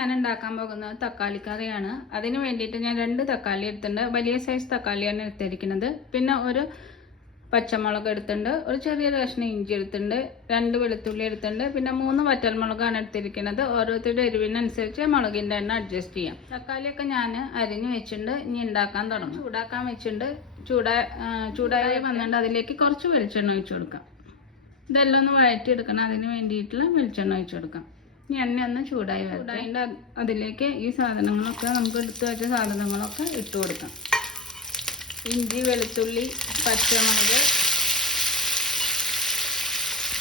ഞാൻ ഉണ്ടാക്കാൻ പോകുന്നത് തക്കാളിക്കറിയാണ്. അതിന് വേണ്ടിയിട്ട് ഞാൻ 2 തക്കാളി എടുത്തിട്ടുണ്ട്. വലിയ സൈസ് തക്കാളിയാണ് എടുത്തിരിക്കുന്നത്. പിന്നെ ഒരു പച്ചമുളക് എടുത്തിട്ടുണ്ട്, ഒരു ചെറിയൊരു കഷ്ണം ഇഞ്ചി എടുത്തിട്ടുണ്ട്, 2 വെളുത്തുള്ളി എടുത്തിട്ടുണ്ട്, പിന്നെ 3 വറ്റൽമുളകാണ് എടുത്തിരിക്കുന്നത്. ഓരോരുത്തരുടെ എരിവിനനുസരിച്ച് മുളകിൻ്റെ എണ്ണം അഡ്ജസ്റ്റ് ചെയ്യാം. തക്കാളിയൊക്കെ ഞാൻ അരിഞ്ഞ് വെച്ചിട്ടുണ്ട്. ഇനി ഉണ്ടാക്കാൻ തുടങ്ങും. ചൂടാക്കാൻ വെച്ചിട്ടുണ്ട്. ചൂടായി വന്നിട്ടുണ്ട്. അതിലേക്ക് കുറച്ച് വെളിച്ചെണ്ണ ഒഴിച്ചു കൊടുക്കാം. ഇതെല്ലാം ഒന്ന് വഴറ്റിയെടുക്കണം. അതിന് വേണ്ടിയിട്ടുള്ള വെളിച്ചെണ്ണ ഒഴിച്ചു കൊടുക്കാം. ഇനി എണ്ണ ഒന്ന് ചൂടായി വരട്ടെ. അതിലേക്ക് ഈ സാധനങ്ങളൊക്കെ നമുക്ക് എടുത്തു വെച്ച സാധനങ്ങളൊക്കെ ഇട്ട് കൊടുക്കാം. ഇഞ്ചി, വെളുത്തുള്ളി, പച്ചമുളക്,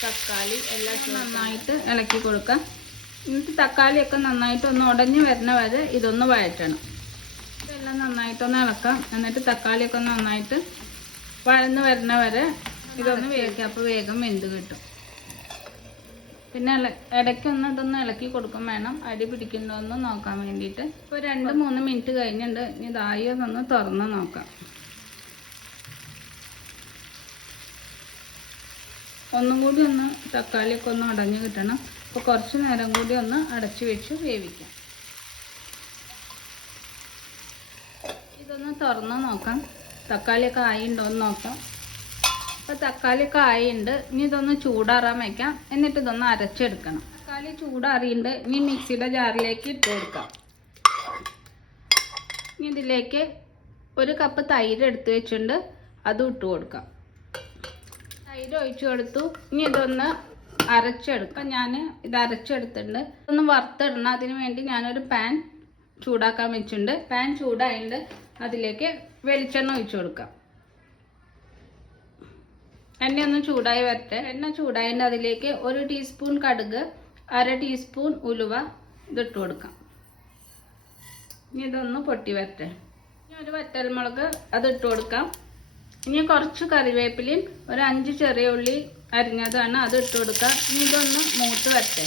തക്കാളി എല്ലാം നന്നായിട്ട് ഇളക്കി കൊടുക്കാം. എന്നിട്ട് തക്കാളിയൊക്കെ നന്നായിട്ട് ഒന്ന് ഉടഞ്ഞു വരുന്ന വരെ ഇതൊന്ന് വഴറ്റണം. ഇതെല്ലാം നന്നായിട്ടൊന്ന് ഇളക്കാം. എന്നിട്ട് തക്കാളിയൊക്കെ നന്നായിട്ട് വഴന്ന് വരുന്ന വരെ ഇതൊന്ന് വേവിക്കാം. അപ്പോൾ വേഗം വെന്ത് കിട്ടും. പിന്നെ ഇടയ്ക്കൊന്ന് ഇതൊന്ന് ഇളക്കി കൊടുക്കും വേണം, അടി പിടിക്കണ്ടോന്ന് നോക്കാൻ വേണ്ടിയിട്ട്. ഇപ്പോൾ 2-3 മിനിറ്റ് കഴിഞ്ഞിട്ടുണ്ട്. ഇനി ഇതായി ഒന്ന് തുറന്ന് നോക്കാം. ഒന്നും കൂടി ഒന്ന് തക്കാളിയൊക്കെ ഒന്ന് ഉടഞ്ഞ് കിട്ടണം. അപ്പോൾ കുറച്ച് നേരം കൂടി ഒന്ന് അടച്ചു വെച്ച് വേവിക്കാം. ഇതൊന്ന് തുറന്ന് നോക്കാം. തക്കാളിയൊക്കെ ആയിണ്ടോ എന്ന് നോക്കാം. അപ്പോൾ തക്കാളിയൊക്കെ ആയിട്ടുണ്ട്. ഇനി ഇതൊന്ന് ചൂടാറാൻ വയ്ക്കാം. എന്നിട്ട് ഇതൊന്ന് അരച്ചെടുക്കണം. തക്കാളി ചൂടാറിയിട്ടുണ്ട്. ഇനി മിക്സിയുടെ ജാറിലേക്ക് ഇട്ട് കൊടുക്കാം. ഇനി ഇതിലേക്ക് 1 കപ്പ് തൈര് എടുത്ത് വെച്ചിട്ടുണ്ട്. അതും ഇട്ട് കൊടുക്കാം. തൈര് ഒഴിച്ചു കൊടുത്തു. ഇനി ഇതൊന്ന് അരച്ചെടുക്കാം. ഞാൻ ഇത് അരച്ചെടുത്തിട്ടുണ്ട്. ഒന്ന് വറുത്തിടണം. അതിന് വേണ്ടി ഞാനൊരു പാൻ ചൂടാക്കാൻ വെച്ചിട്ടുണ്ട്. പാൻ ചൂടായിട്ടുണ്ട്. അതിലേക്ക് വെളിച്ചെണ്ണ ഒഴിച്ചു കൊടുക്കാം. എണ്ണ ഒന്ന് ചൂടായി വരട്ടെ. എണ്ണ ചൂടായിട്ട് അതിലേക്ക് 1 ടീസ്പൂൺ കടുക്, 1/2 ടീസ്പൂൺ ഉലുവ ഇതിട്ട് കൊടുക്കാം. ഇനി ഇതൊന്ന് പൊട്ടി വരട്ടെ. ഇനി 1 വറ്റൽമുളക് അതിട്ട് കൊടുക്കാം. ഇനി കുറച്ച് കറിവേപ്പിലയും 5 ചെറിയ ഉള്ളി അരിഞ്ഞതാണ് അത് ഇട്ട് കൊടുക്കാം. ഇനി ഇതൊന്ന് മൂത്ത് വരട്ടെ.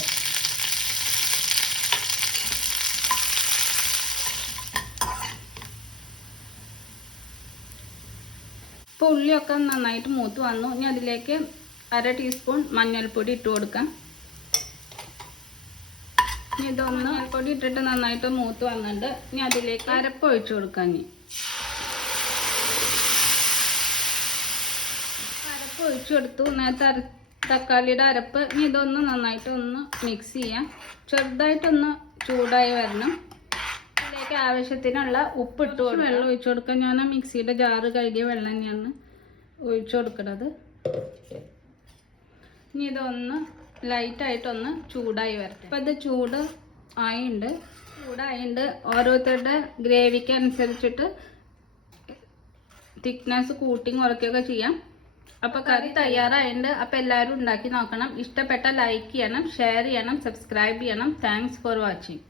ഇപ്പോൾ ഉള്ളിയൊക്കെ നന്നായിട്ട് മൂത്ത് വന്നു. ഇനി അതിലേക്ക് 1/2 ടീസ്പൂൺ മഞ്ഞൾപ്പൊടി ഇട്ട് കൊടുക്കാം. ഇനി ഇതൊന്ന് മഞ്ഞൾപ്പൊടി ഇട്ടിട്ട് നന്നായിട്ട് മൂത്ത് വന്നിട്ടുണ്ട്. ഇനി അതിലേക്ക് അരപ്പ് ഒഴിച്ചു കൊടുക്കാം. ഇനി അരപ്പ് ഒഴിച്ചു കൊടുത്തു. നേരത്തെ തക്കാളിയുടെ അരപ്പ്. ഇനി ഇതൊന്ന് നന്നായിട്ട് ഒന്ന് മിക്സ് ചെയ്യാം. ചെറുതായിട്ടൊന്ന് ചൂടായി വരണം. ഇതിലേക്ക് ആവശ്യത്തിനുള്ള ഉപ്പ് ഇട്ട് കൊടുക്കാം. വെള്ളം ഒഴിച്ചു കൊടുക്കാം. ഞാൻ മിക്സിയുടെ ജാറ് കഴുകിയ വെള്ളം തന്നെയാണ് ഒഴിച്ചു കൊടുക്കുന്നത്. ഇനി ഇതൊന്ന് ലൈറ്റായിട്ടൊന്ന് ചൂടായി വരട്ടെ. അപ്പം ഇത് ചൂടായിട്ടുണ്ട്. ഓരോരുത്തരുടെ ഗ്രേവിക്ക് അനുസരിച്ചിട്ട് തിക്നെസ് കൂട്ടിയും കുറയ്ക്കുകയൊക്കെ ചെയ്യാം. അപ്പോൾ കറി തയ്യാറായിട്ടുണ്ട്. അപ്പോൾ എല്ലാവരും ഉണ്ടാക്കി നോക്കണം. ഇഷ്ടപ്പെട്ട ലൈക്ക് ചെയ്യണം, ഷെയർ ചെയ്യണം, സബ്സ്ക്രൈബ് ചെയ്യണം. Thanks for watching.